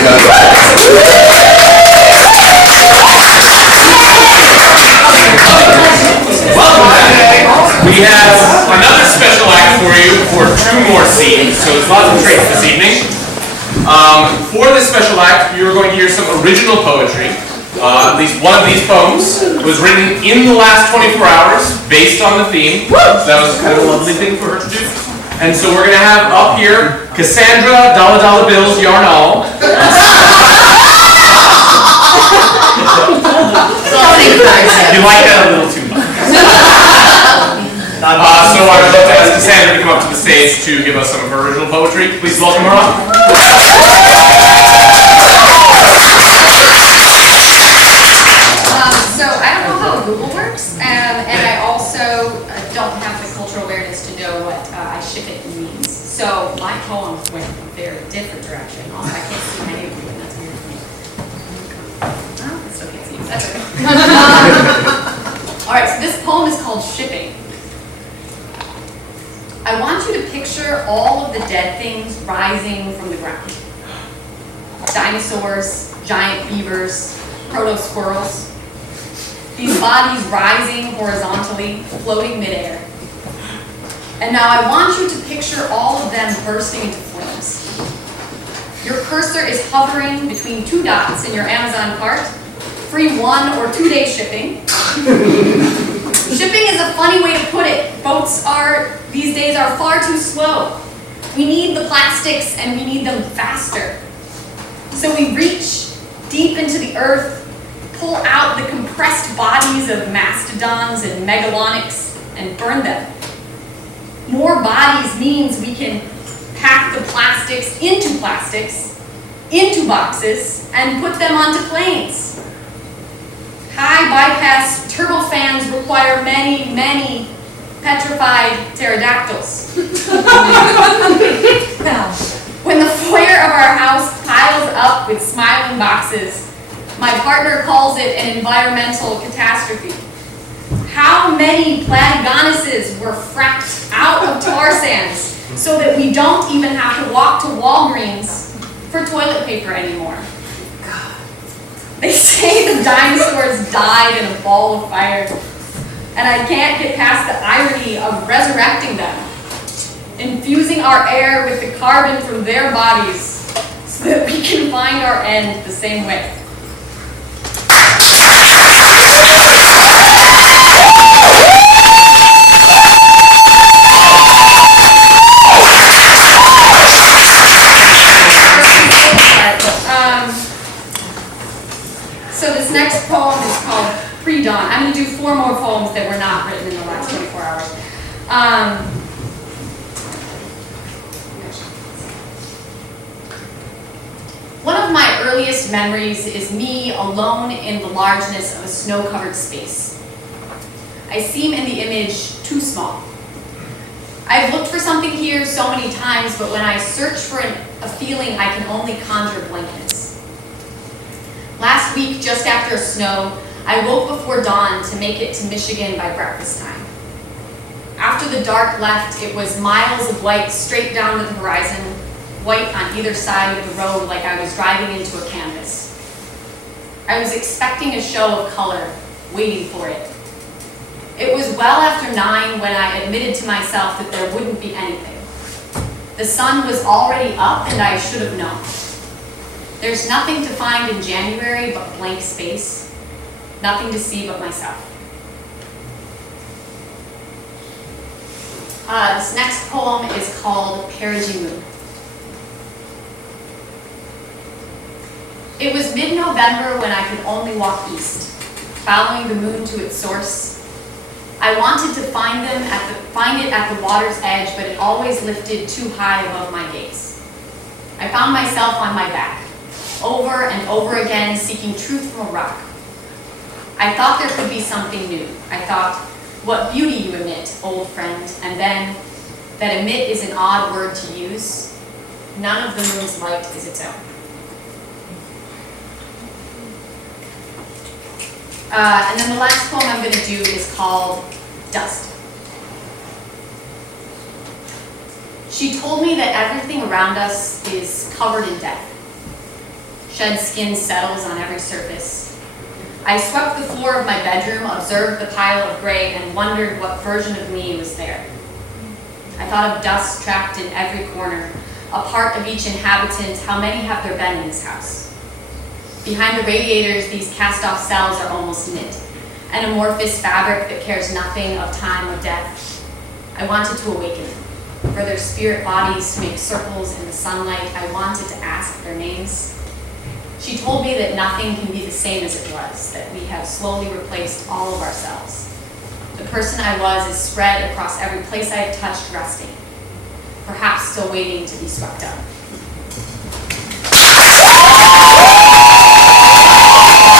Welcome back. We have another special act for you for 2 more scenes, so there's lots of traits this evening. For this special act, you're going to hear some original poetry. At least one of these poems was written in the last 24 hours based on the theme. So that was kind of a lovely thing for her to do. And so we're going to have up here Cassandra Bills Yarnall. You like that a little too much. So I would love to ask Cassandra to come up to the stage to give us some of her original poetry. Please welcome her up. So I don't know how Google works, and I also don't have the cultural awareness to know what I ship it means. So my poem went a very different direction. Also, I can't see my name, and that's weird for me. Oh, I still can't see you. That's okay. All right, so this poem is called Shipping. I want you to picture all of the dead things rising from the ground. Dinosaurs, giant beavers, proto-squirrels. These bodies rising horizontally, floating midair. And now I want you to picture all of them bursting into flames. Your cursor is hovering between 2 dots in your Amazon cart. Free 1 or 2 day shipping. Shipping is a funny way to put it. Boats these days are far too slow. We need the plastics and we need them faster. So we reach deep into the earth, pull out the compressed bodies of mastodons and megalonyx and burn them. More bodies means we can pack the plastics, into boxes, and put them onto planes. High bypass turbofans require many, many petrified pterodactyls. When the foyer of our house piles up with smiling boxes, my partner calls it an environmental catastrophe. How many platygonuses were fracked out of tar sands so that we don't even have to walk to Walgreens for toilet paper anymore? They say the dinosaurs died in a ball of fire, and I can't get past the irony of resurrecting them, infusing our air with the carbon from their bodies so that we can find our end the same way. So this next poem is called Pre-Dawn. I'm going to do 4 more poems that were not written in the last 24 hours. One of my earliest memories is me alone in the largeness of a snow-covered space. I seem in the image too small. I've looked for something here so many times, but when I search for a feeling, I can only conjure blankness. Last week, just after a snow, I woke before dawn to make it to Michigan by breakfast time. After the dark left, it was miles of white straight down to the horizon, white on either side of the road like I was driving into a canvas. I was expecting a show of color, waiting for it. It was well after 9 when I admitted to myself that there wouldn't be anything. The sun was already up and I should have known. There's nothing to find in January but blank space, nothing to see but myself. This next poem is called Perigee Moon. It was mid-November when I could only walk east, following the moon to its source. I wanted to find it at the water's edge, but it always lifted too high above my gaze. I found myself on my back, over and over again, seeking truth from a rock. I thought there could be something new. I thought, what beauty you emit, old friend, and then, that emit is an odd word to use. None of the moon's light is its own. And then the last poem I'm going to do is called Dust. She told me that everything around us is covered in death. Shed skin settles on every surface. I swept the floor of my bedroom, observed the pile of gray, and wondered what version of me was there. I thought of dust trapped in every corner, a part of each inhabitant. How many have there been in this house? Behind the radiators, these cast-off cells are almost knit, an amorphous fabric that cares nothing of time or death. I wanted to awaken them, for their spirit bodies to make circles in the sunlight. I wanted to ask their names. She told me that nothing can be the same as it was, that we have slowly replaced all of ourselves. The person I was is spread across every place I have touched, resting, perhaps still waiting to be swept up.